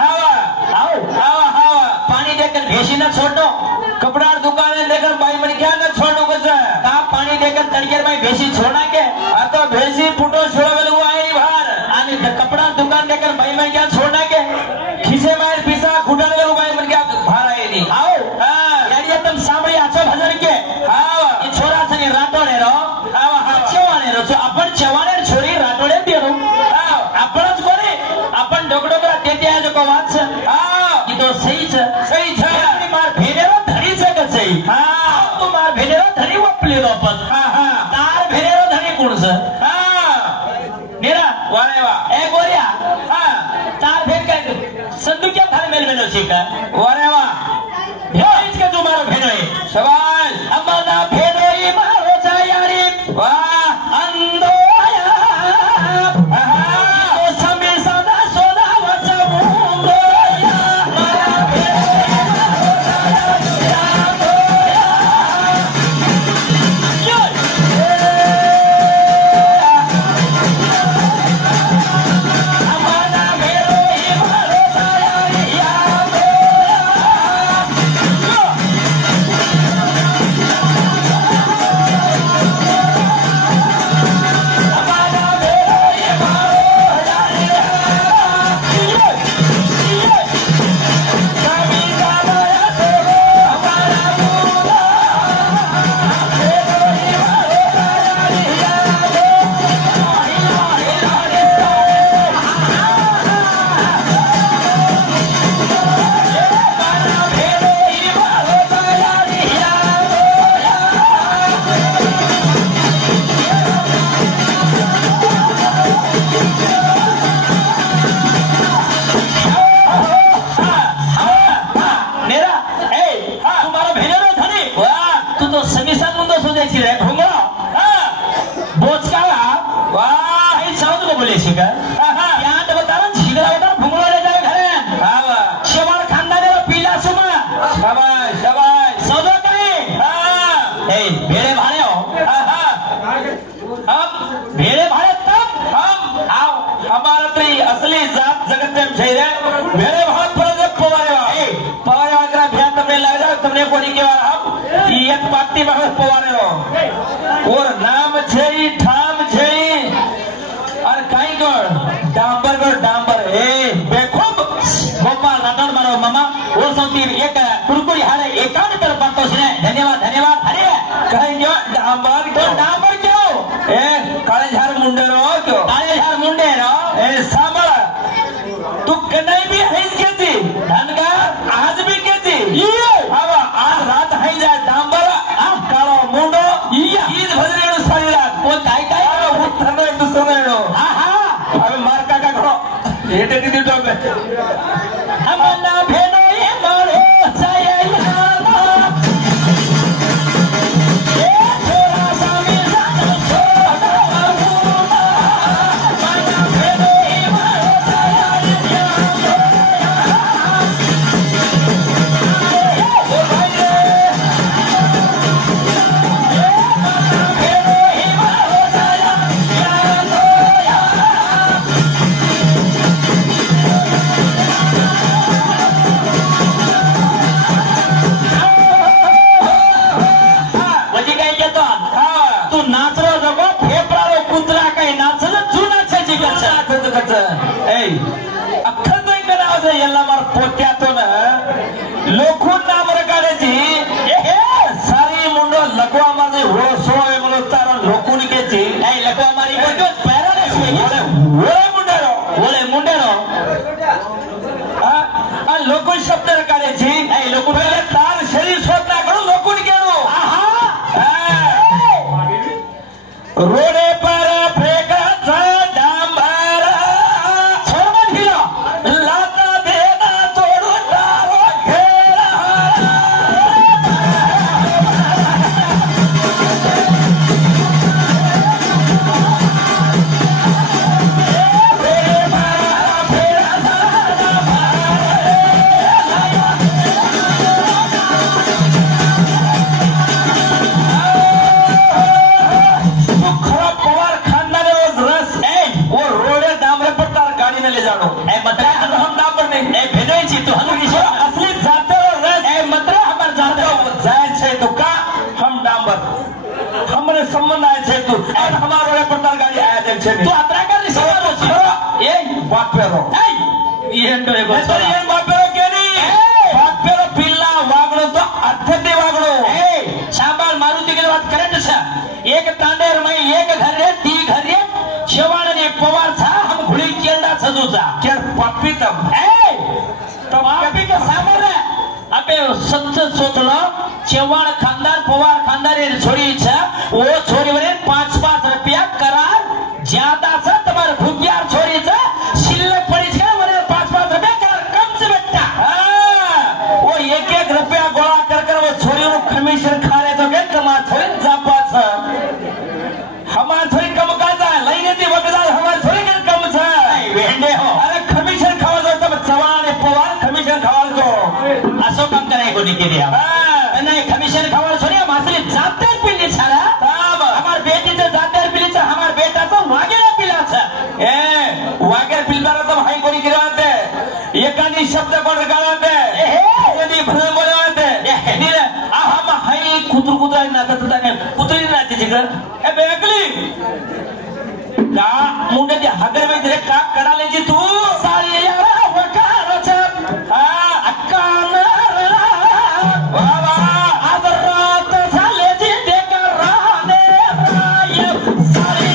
हवा आओ हवा हवा पानी देकर भेसी न छोड़ो कपड़ा दुकान देकर भाई मन क्या न छोड़ो कुछ का पानी देकर तड़केर में भेसी छोड़ना के आ तो भेसी फुटो छोड़वेल हुआ है बाहर आने कपड़ा दुकान देकर भाई मन क्या छोड़ना के खिसे मार पिसा खुटन वेल भाई मन क्या बाहर आए नहीं आओ यार ये तुम सांभळी आछो भजन के हां ये छोरा छने राटोडे रो हां हां चवाणे रो जो आपण चवाणे छोरी राटोडे देरो हां आपणच कोणी आपण डोकडोकरा देते आज को वाच हां ये तो सही छ मार भेनेरो धणी छ के सही हां तू मार भेनेरो धणी वपलेलो पण हां हां तार भेनेरो धणी कोण छ हां नेरा वारे वा ए गोरिया हां तार भेन काय संदुक्या थाल मेल मेलो छी का वारे वा हे इसके जो मारो भेनोई शाबाश अम्मा भेनोई मारो चायारी वाह अंदो और नाम छई ठाम छई और काई को डांबर ए बेखूब गोपाल राठौड़ मारो मामा वो संती एक कुरकुरी हारे एकाउंट पर पड़तो छे धन्यवाद हरे कहियो डांबर क्यों ए काळे झार मुंडेरो क्यों काळे झार मुंडेरो ए सांभळ तू कनाई भी हैज केती धनगा आज भी केती ये हवा आज रात है जा डांबर काळो मुंडो ईज भजरेणो सारीला कोण काय उत्थनो दुसरेणो हा अबे मार काका घरो हेटे दी टोपे हमना भेनो ये मारो साया यामा ए छोरा सामी जानो छोरा बाबूमा हमना भेनो ये मारो साया यामा ओ भाई ಎಲ್ಲ ಮಾರ ಪೋಟ್ಯಾತೋನ ಲೋಕುನ್ನ ಮರಗಾಡೆಜಿ ಏ ಸಾರಿ ಮುಂಡೋ ಲಕವಾ ಮಾರಿ ಹೋ ಸೋವೆ ಮಲುತ್ತಾರ ಲೋಕುನಿಗೆ ಜಿ ಏ ಲಕವಾ ಮಾರಿ ಬೋಜೋ ಪ್ಯಾರಾನೆ ಓಲೆ ಮುಂಡಾರೋ ಆ ಲೋಕುನ್ ಶಬ್ದ ರಗಾಡೆಜಿ ಏ ಲೋಕುನ್ ತಾರ ಶರೀರ ಶೋಧನ ಕरो ಲೋಕುನಿಗೆ ರೋ ಆಹಾ रोडे पर फेंका था डांबर छोड़ दिया लाता देना तोड़ तारो घेरा खराब तू अत्रा कर समाज ए बापेरो ఏంటో ఏం బాపెరో కేని బాపెరో పిల్ల వాగడో तो अर्थते वागड़ो शाबाल मारुति की बात करेक्ट सा एक तांडेर में एक घर रे ती घर रे शेवाण ने पवार था हम घुड़ी केंडा सजूचा क्या पापी तब तो पापी का सामर है अबे सच सोच लो शेवाण खानदार पवार खानदार ये छोरी छा वो छोरी वरे 5-5 रुपया करार ज्यादा सा तुम्हारे भूग्यार छोरी छा शिल्लक पड़ी छा वरे 5-5 रुपया करार कम से बेटा वो एक रुपया गोळा कर वो छोरी को कमीशन खा रहे तो क्या कमा थोड़ी जापास हमार थोड़ी कम काजा लईने ती वगदार हमार थोड़ी कम छा वेंडे हो अरे कमीशन खावा जो तब चवाने पवार कमीशन खावा जो असो काम करे कोणी केली नाही कमीशन खावा छोरी मासली जातेर पिल्ली छारा हमार बेटीचं जातेर पिल्लीचं हमार बेटाचं वागेरा पिल्लाचं ए वागेर पिल्लारा तो हाई कोणी केली वाटते एकानी शब्द कोण गावाते एकानी भरण बोलवाते निरे हम हाई कुत्र कुत्र ना तर कुत्री ना तिकडे ए बेकली का मुंडे हगर में दिरे का करालेची तू साळी यारा वकारच अक्का बाबा आज रात झाले जी देकर राने राय साळी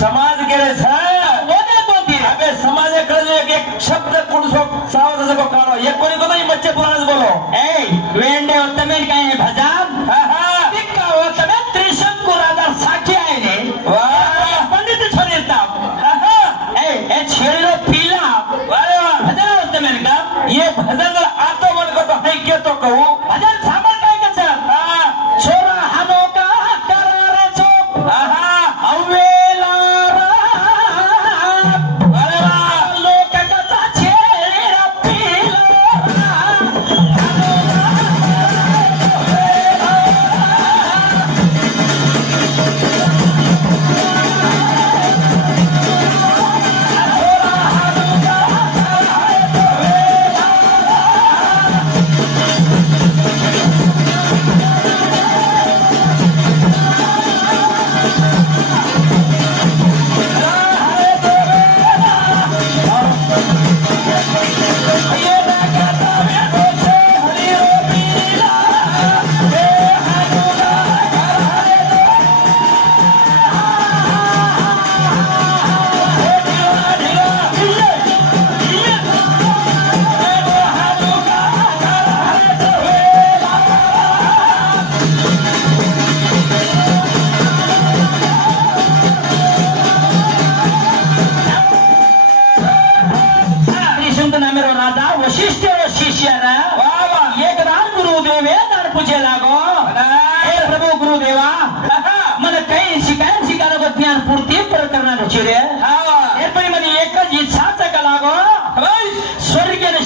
समाज गेले अबे समाजाकडे एक शब्द पुरुषो सावध को काढो एक कोणी को नाही मच्छे पुराण बोलो ए वेंडे तमे काय भजन टिक्का तमे त्रिशंकु राजा साखी आहे ने वाह पंडित छोरीता ए छेड़ो पीला वाह भजन तमे का ये भजन आतो मन को तो है के तो कहू भजन सामर काय का छोरा हनो का करारे छो अवे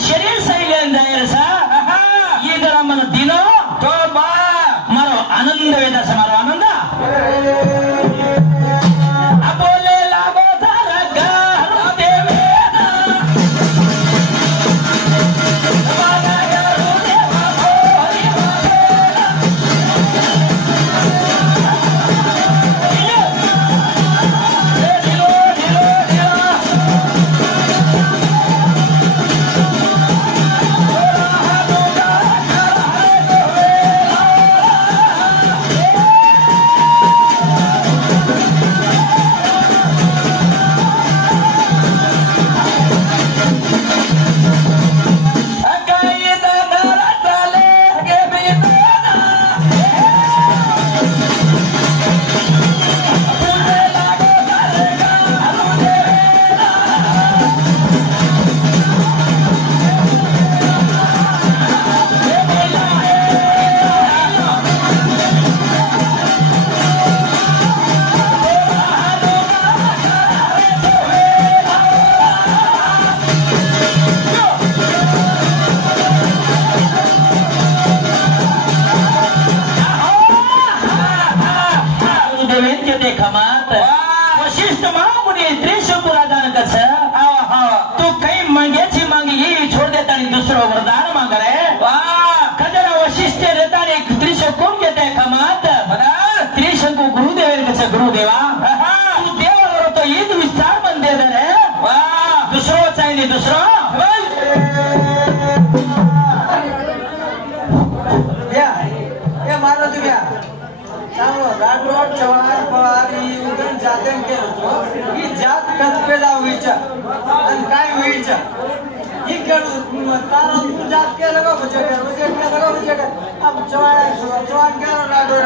शरीर सही मन दिन तो मारो आनंद वेदा मारो आनंद बोले लागो Yeah. गुरुदेवेन के ते खमात वशिष्ठ महामुनी त्रिशंकुरादान कस तू काही मागेची मागी छोड़ देता आणि दुसरं वरदान माग रे खजरा वशिष्ठ देता आणि त्रिशंकुन के ते खमात त्रिशंकु गुरुदेवेन कस गुरुदेवा तू देवावर तो ईद विस्तार पण दे रे दुसरं चाहिए दुसरं मारो तू क्या सांगो राठोड चव्हाण पवार ही उदन जातेन केलं ही जात कद पेदा होईचा आणि काय होईचा ही केलं तारा तू जात केलं का बजे केलं का बजे अब चव्हाण केलं राठोड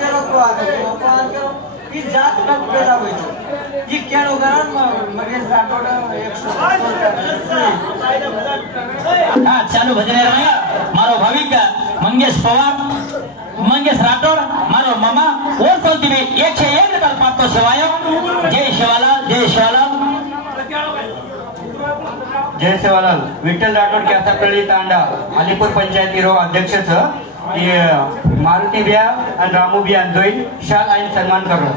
केलं पवार केलं ही जात कद पेदा होईचा ही केलं कारण मगे राठोड 100 हा चालू भजने मारो भाविक मंगेश पवार मंगेश राठोड मारो मामा और सौती में 101 रुपये पातो सेवाय जय शिवालाल जय शिवालाल जय सेवालाल विठ्ठल राठोड केसापल्ली तांडा अलीपूर पंचायती रो अध्यक्ष मारुती बिया आणि रामू बिया दोन शाल आणि सन्मान करो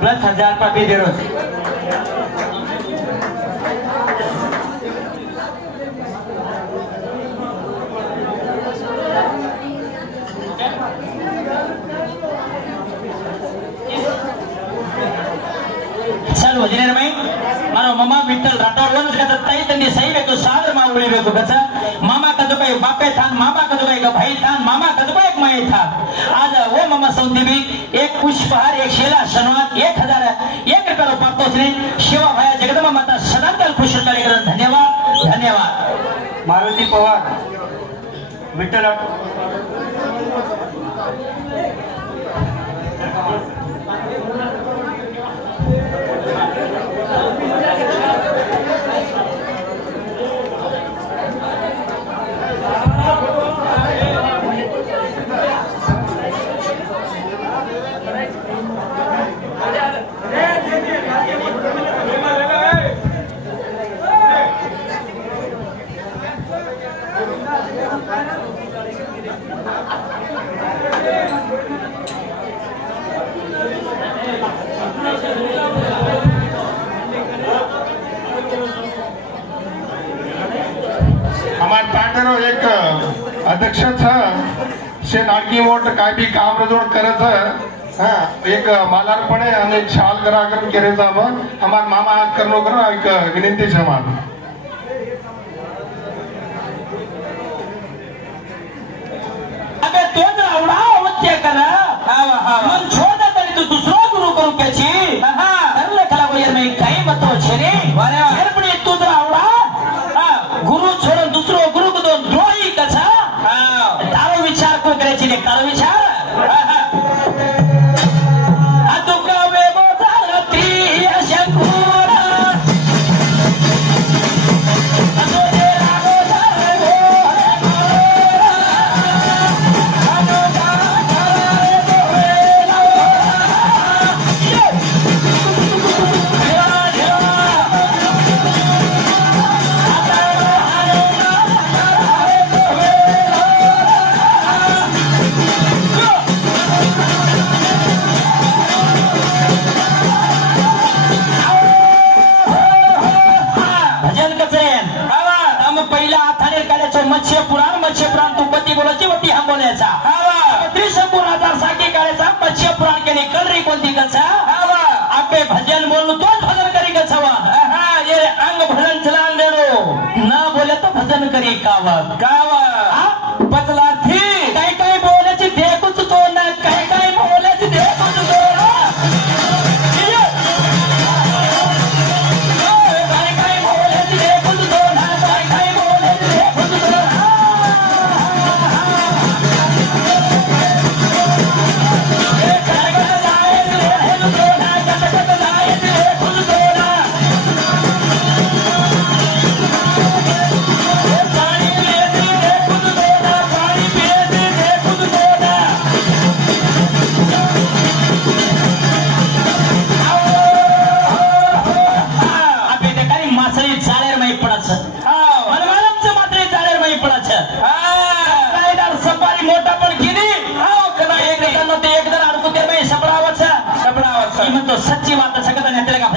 प्लस 1000 रुपये दे रोज चल वजने में मारो मामा विठ्ठल राठोड वन का तई तंदी सही में तो सादर मा उड़ी बेको कचा मामा का तो भाई बापे थान मामा का तो भाई भाई थान मामा का तो एक माई था आज वो मामा सौदी भी एक पुष्पहार एक शेला शनवात 1001 रुपये पातो ने शिवा भाया जगदम्बा माता सदाकाल खुश कार्यक्रम धन्यवाद धन्यवाद मारुती पवार विठ्ठल हमारे पांडरो एक अध्यक्ष था से नाटकी वोट काय भी काम रजोड करत हाँ एक मालार्पण है आणि एक शाल कराकर केले जावं हमार मामा करनो करो एक विनंती है हमार अबे तो आवडा वच्चे करा मन छोड़ा तरी तू दुसरा गुरु करू त्याची ठरले खला को यार मैं काही मतो छे यार पण तू तर आवडा गुरु छोडून दुसरो गुरु को दोन द्रोही कसा तारो विचार को करायची ने तारो विचार तुका वेगो झालती शंकुरा मत्स्य पुराण तू पती बोलायची वती हा बोलायचा त्रिशंकूर हजार साखी काढायचा मत्स्य पुराण केले कलरी कोणती कसा आपे भजन बोलू तोच भजन करी कसावा ये अंग भजन चला देणो न बोले तो भजन करी कावा पतला थी काही काही बोलायची देखूच तो ना काही काही बोलायची देखूच तो सच्ची बात सकत ने तेरे का